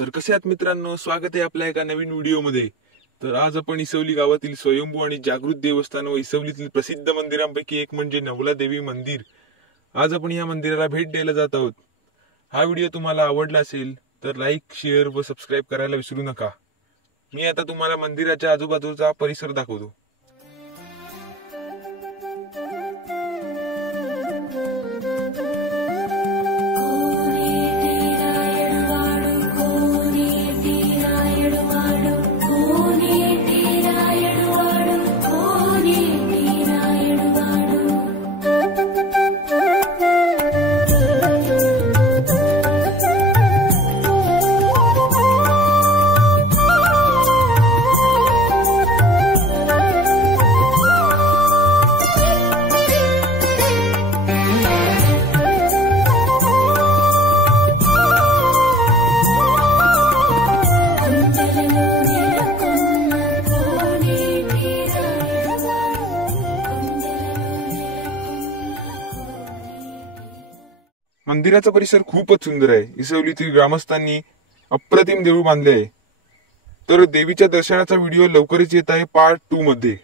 तर कसे आहात मित्रांनो, स्वागत आहे आपल्या एका नवीन व्हिडिओमध्ये। तर आज आपण इसवली गावातील स्वयंभू आणि जागृत देवस्थान व इसवलीतील प्रसिद्ध मंदिरांपैकी एक म्हणजे नवला देवी मंदिर, आज आपण या मंदिराला भेट द्यायला जात आहोत। हा व्हिडिओ तुम्हाला आवडला असेल तर लाईक, शेअर व सबस्क्राईब करायला विसरू नका। मी आता तुम्हाला मंदिराच्या आजूबाजूचा परिसर दाखवतो। मंदिराचा परिसर खूपच सुंदर आहे। इसवलीतील ग्रामस्थांनी अप्रतिम देऊळ बांधले आहे। तर देवीच्या दर्शनाचा व्हिडिओ लवकरच येत आहे पार्ट 2 मध्ये।